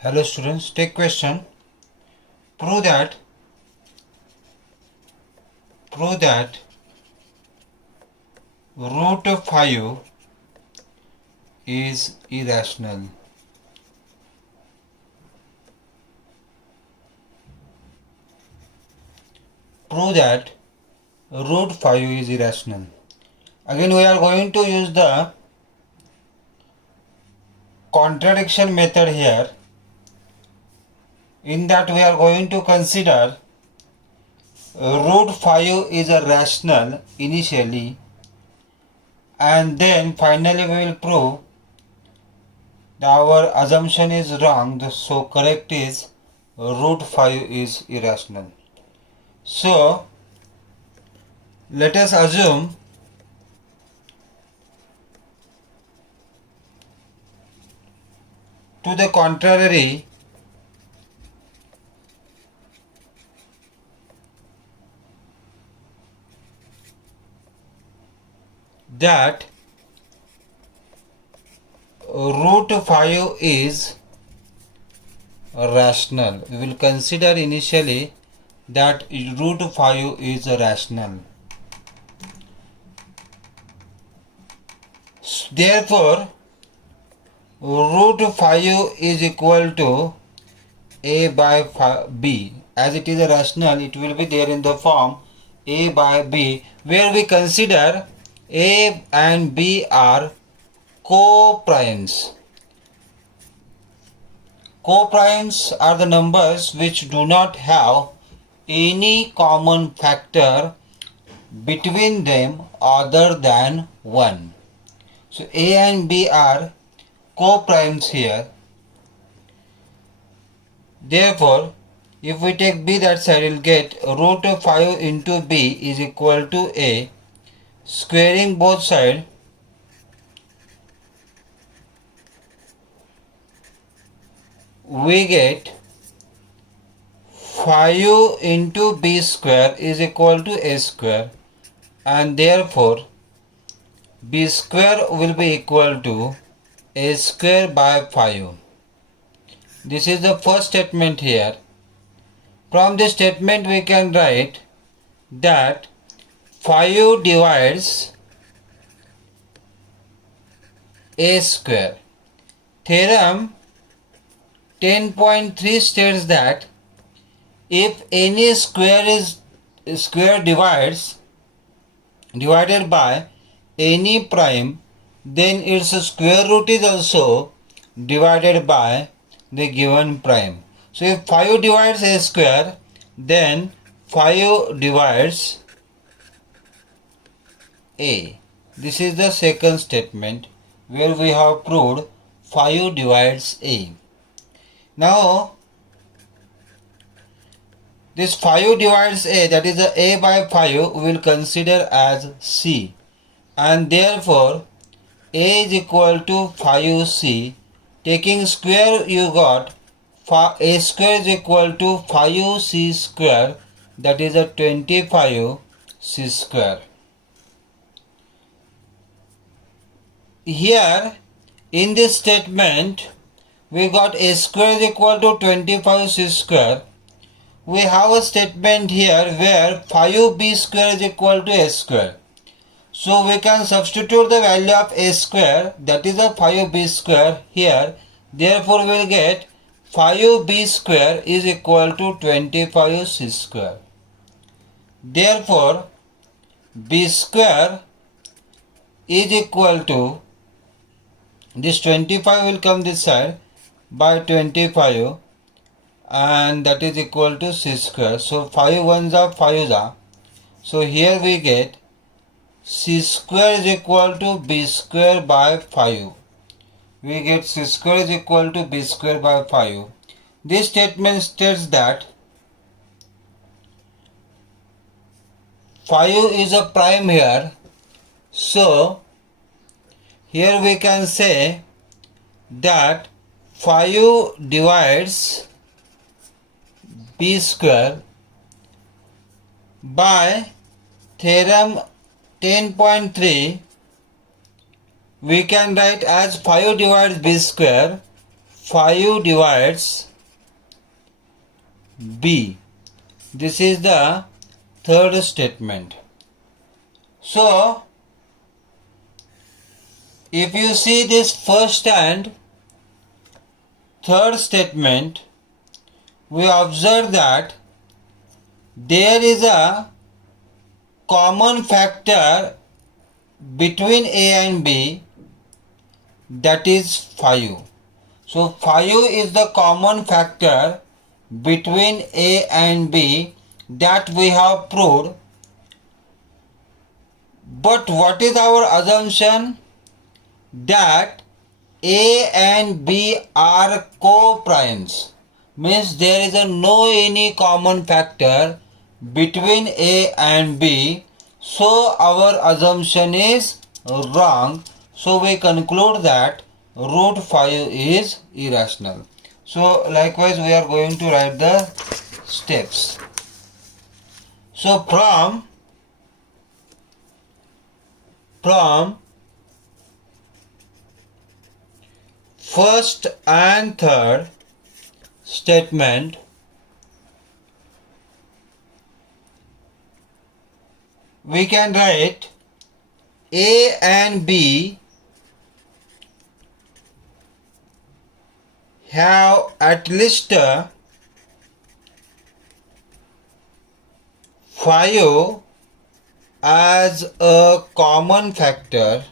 Hello students, take question. Prove that root of 5 is irrational. Prove that root 5 is irrational. Again we are going to use the contradiction method here. In that we are going to consider root 5 is a rational initially, and then finally we will prove that our assumption is wrong, so correct is root 5 is irrational. So let us assume to the contrary that root 5 is rational. We will consider initially that root 5 is rational. Therefore, root 5 is equal to a by b. As it is a rational, it will be there in the form a by b, where we consider a and b are co-primes. Co-primes are the numbers which do not have any common factor between them other than 1. So a and b are co-primes here. Therefore, if we take b that side, we will get root of 5 into b is equal to a. Squaring both sides, we get 5 into b square is equal to a square, and therefore b square will be equal to a square by 5. This is the first statement here. From this statement we can write that 5 divides a square. Theorem 10.3 states that if any square divided by any prime, then its square root is also divided by the given prime. So if 5 divides a square, then 5 divides a. This is the second statement where we have proved 5 divides a. Now this 5 divides a, that is a by 5, we will consider as c, and therefore a is equal to 5c. Taking square, you got a square is equal to 5c square, that is a 25c square. Here in this statement we got a square is equal to 25c square. We have a statement here where 5b square is equal to a square. So we can substitute the value of a square, that is a 5b square here. Therefore we will get 5b square is equal to 25c square. Therefore b square is equal to, this 25 will come this side, by 25, and that is equal to c square. So 5 ones are 5 are. So here we get c square is equal to b square by 5. We get c square is equal to b square by 5. This statement states that 5 is a prime here. So here we can say that 5 divides b square. By theorem 10.3 we can write as 5 divides b square. 5 divides B. This is the third statement. So, if you see this first and third statement, we observe that there is a common factor between A and B, that is 5. So 5 is the common factor between A and B that we have proved. But what is our assumption? That A and B are co-primes. Means there is no any common factor between A and B. So our assumption is wrong. So we conclude that root 5 is irrational. So likewise we are going to write the steps. So from first and third statement, we can write A and B have at least 5 as a common factor,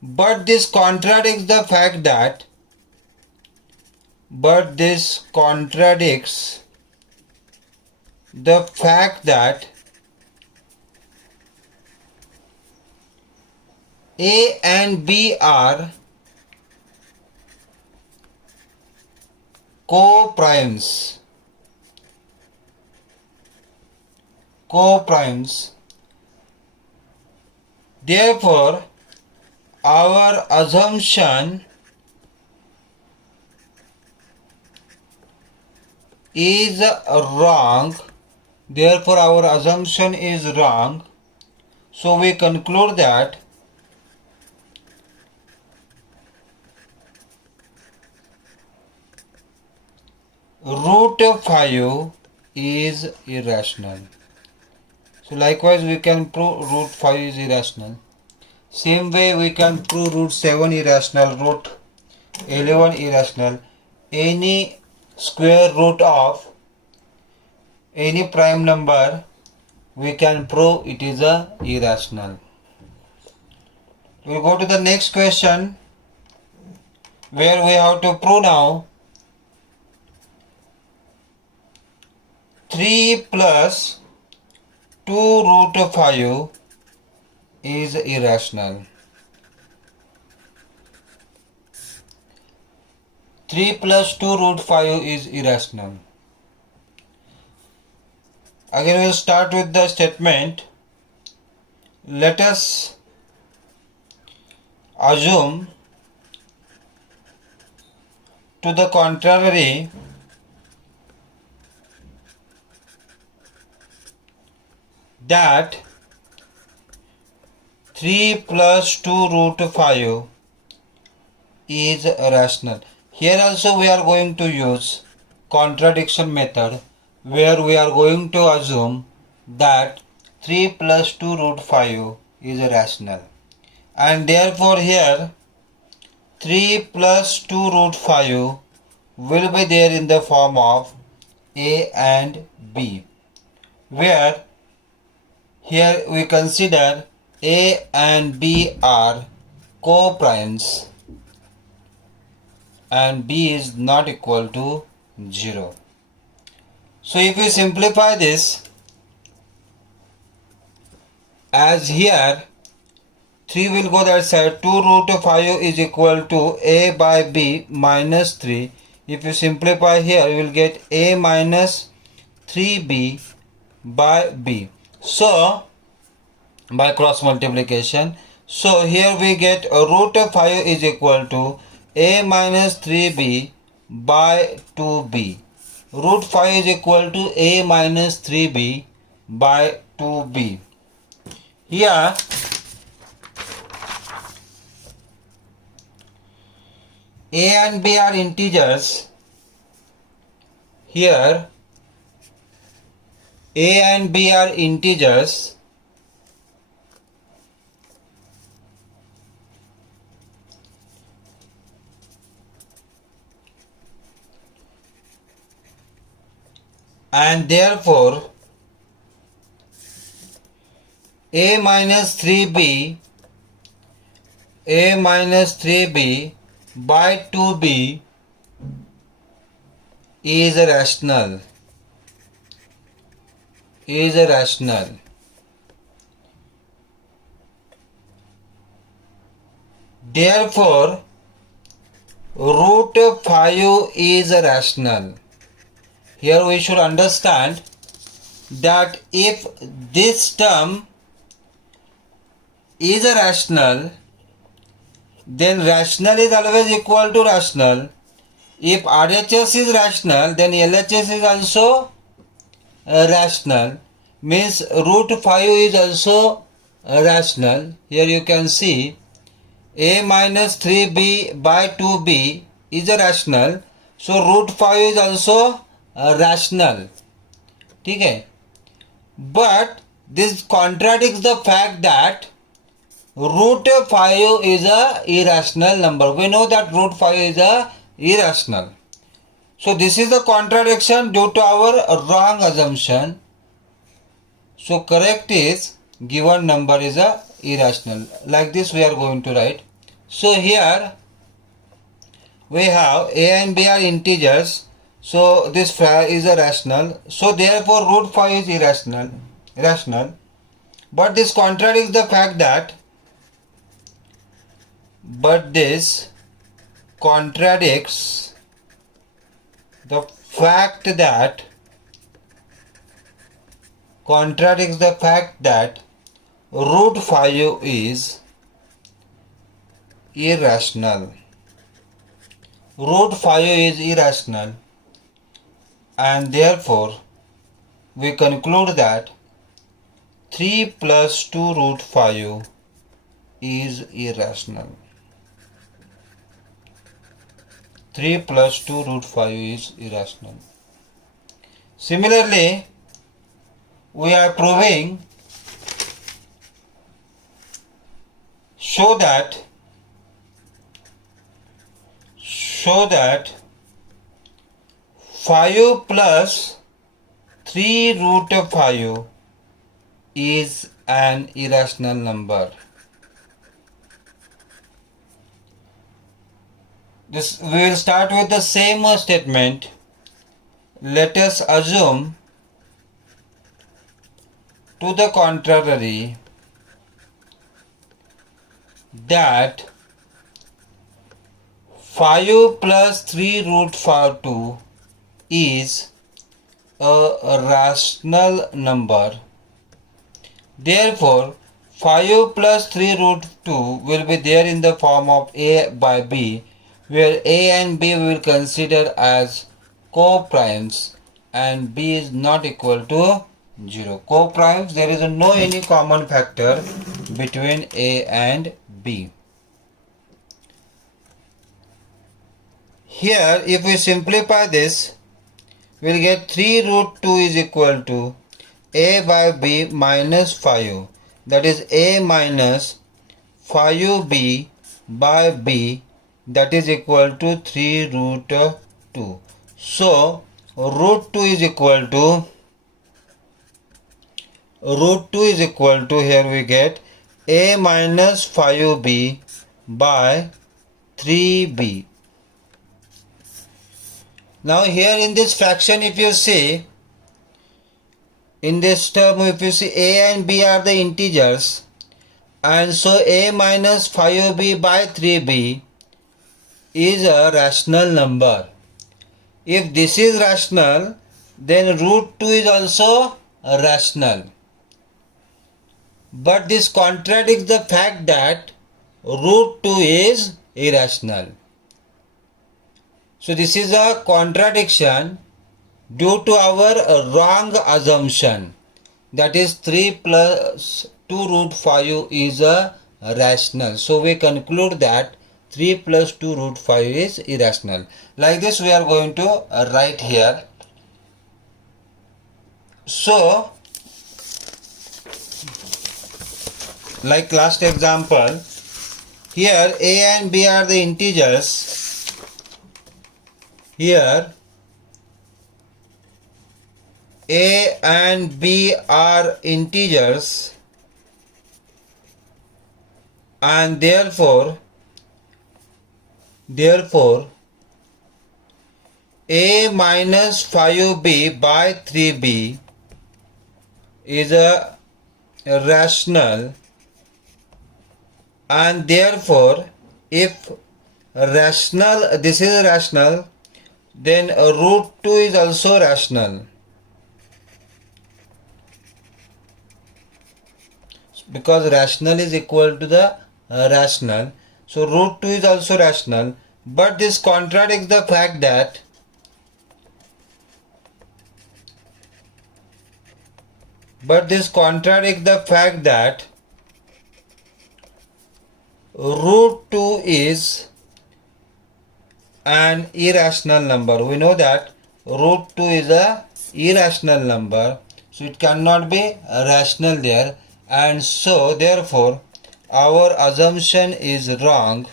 but this contradicts the fact that A and B are co-primes. Therefore, our assumption is wrong. So we conclude that root 5 is irrational. So likewise we can prove root 5 is irrational. Same way we can prove root 7 irrational, root 11 irrational. Any square root of any prime number we can prove it is a irrational. We will go to the next question where we have to prove now 3 plus 2 root 5 is irrational. 3 plus 2 root 5 is irrational. Again we will start with the statement. Let us assume to the contrary that 3 plus 2 root 5 is rational. Here also we are going to use contradiction method, where we are going to assume that 3 plus 2 root 5 is rational, and therefore here 3 plus 2 root 5 will be there in the form of A and B, where here we consider A and B are co-primes and B is not equal to 0. So if we simplify this, as here 3 will go that side, 2 root 5 is equal to A by B minus 3. If you simplify here, you will get A minus 3B by B. So by cross multiplication, so here we get root 5 is equal to A minus 3B by 2B. Root 5 is equal to A minus 3B by 2B. Here A and B are integers. Here A and B are integers. And therefore A minus 3B by 2B is rational. Therefore root 5 is rational. Here we should understand that if this term is a rational, then rational is always equal to rational. If RHS is rational, then LHS is also rational. Means root 5 is also rational. Here you can see A minus 3B by 2B is a rational. So root 5 is also rational. Okay? But this contradicts the fact that root 5 is a irrational number. We know that root 5 is a irrational. So this is the contradiction due to our wrong assumption. So correct is given number is a irrational. Like this we are going to write. So here we have A and B are integers. So this is a rational. So therefore root 5 is irrational. But this contradicts the fact that root 5 is irrational. Root 5 is irrational, and therefore we conclude that 3 plus 2 root 5 is irrational. 3 plus 2 root 5 is irrational. Similarly, we are proving show that 5 plus 3 root 5 is an irrational number. We will start with the same statement. Let us assume to the contrary that 5 plus 3 root 2 is a rational number. Therefore 5 plus 3 root 2 will be there in the form of A by B, where A and B will consider as co-primes and B is not equal to 0. Co-primes, there is no any common factor between A and B. Here if we simplify this, we will get 3 root 2 is equal to A by B minus 5. That is A minus 5B by B, that is equal to 3 root 2. So root 2 is equal to here we get A minus 5B by 3B. Now here in this fraction, if you see, in this term if you see A and B are the integers, and so A minus 5B by 3B is a rational number. If this is rational, then root 2 is also rational. But this contradicts the fact that root 2 is irrational. So this is a contradiction due to our wrong assumption, that is 3 plus 2 root 5 is a rational. So we conclude that 3 plus 2 root 5 is irrational. Like this we are going to write here. So, like last example, here a and b are the integers. Here a and b are integers, and therefore a minus 5b by 3b is a rational, and therefore if rational, this is rational, then root 2 is also rational, because rational is equal to the rational. So root 2 is also rational, but this contradicts the fact that root 2 is an irrational number. We know that root 2 is a irrational number, so it cannot be rational there, and so therefore our assumption is wrong.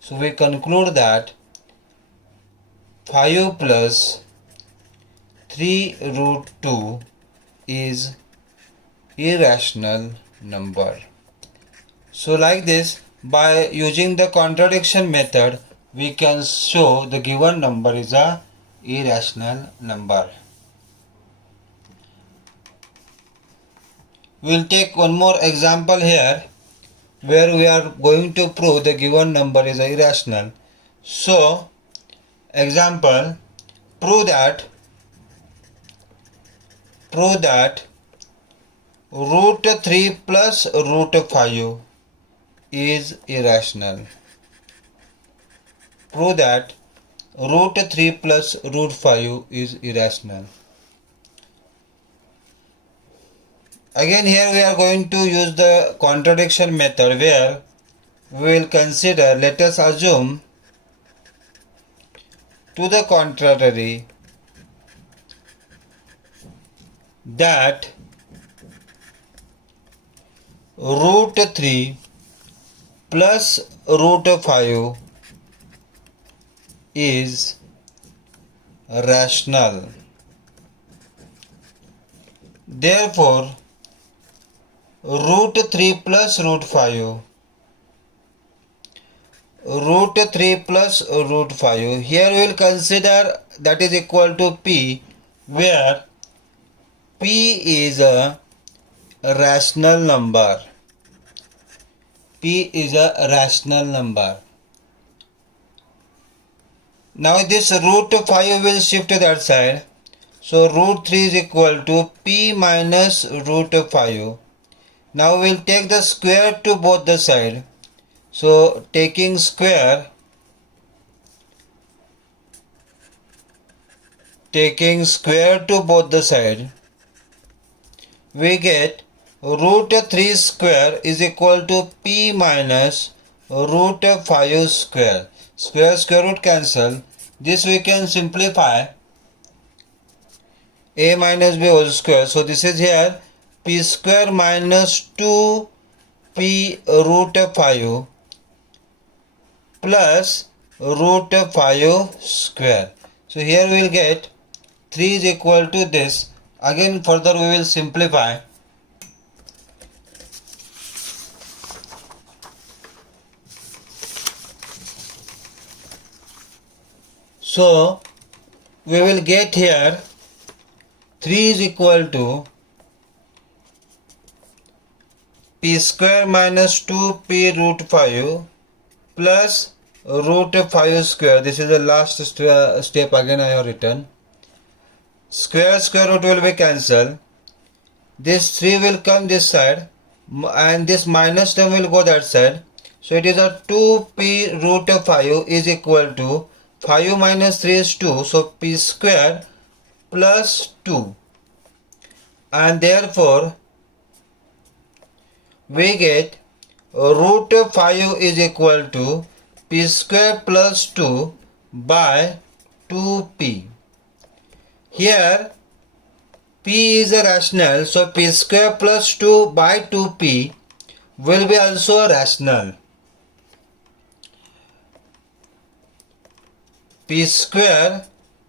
So we conclude that 5 plus 3 root 2 is irrational number. So like this, by using the contradiction method, we can show the given number is a irrational number. We will take one more example here where we are going to prove the given number is irrational. So, example, prove that root 3 plus root 5 is irrational. Prove that root 3 plus root 5 is irrational. Again, here we are going to use the contradiction method, where we will consider, let us assume to the contrary that root 3 plus root 5 is rational. Therefore, root 3 plus root 5, here we will consider that is equal to p, where p is a rational number. Now this root 5 will shift to that side. So root 3 is equal to p minus root 5. Now we will take the square to both the sides. So taking square to both the sides, we get root 3 square is equal to p minus root 5 square. Square root cancel. This we can simplify, a minus b whole square. So this is here p square minus 2p root 5 plus root 5 square. So here we will get 3 is equal to this. Again further we will simplify. So we will get here 3 is equal to p square minus 2p root 5 plus root 5 square. This is the last step, again I have written. Square root will be cancelled. This 3 will come this side and this minus term will go that side. So it is a 2p root 5 is equal to 5 minus 3 is 2. So p square plus 2. And therefore we get root 5 is equal to p square plus 2 by 2p. Here p is a rational, so p square plus 2 by 2p will be also a rational. P square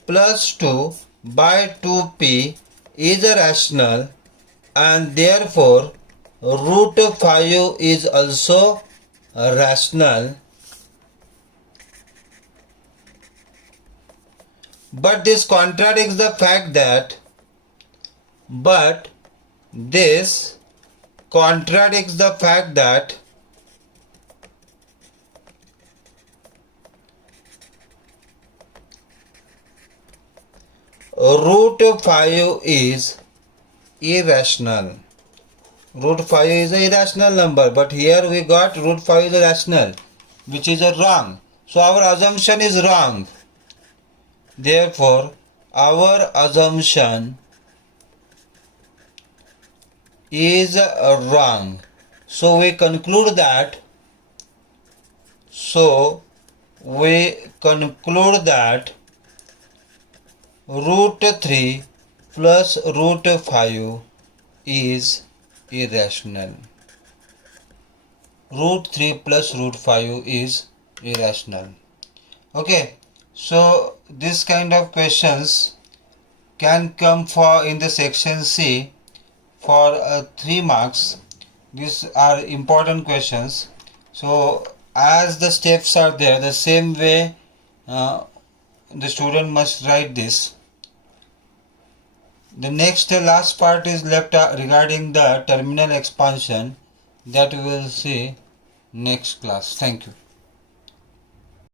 plus 2 by 2p is a rational, and therefore root 5 is also a rational. But this contradicts the fact that root 5 is irrational. Root 5 is an irrational number, but here we got root 5 is a rational, which is a wrong. So our assumption is wrong. Therefore, our assumption is wrong. So we conclude that root 3 plus root 5 is irrational. Root 3 plus root 5 is irrational. Okay, so this kind of questions can come for in the section C for 3 marks. These are important questions. So as the steps are there, the same way the student must write this. The last part is left regarding the terminal expansion, that we will see next class. Thank you.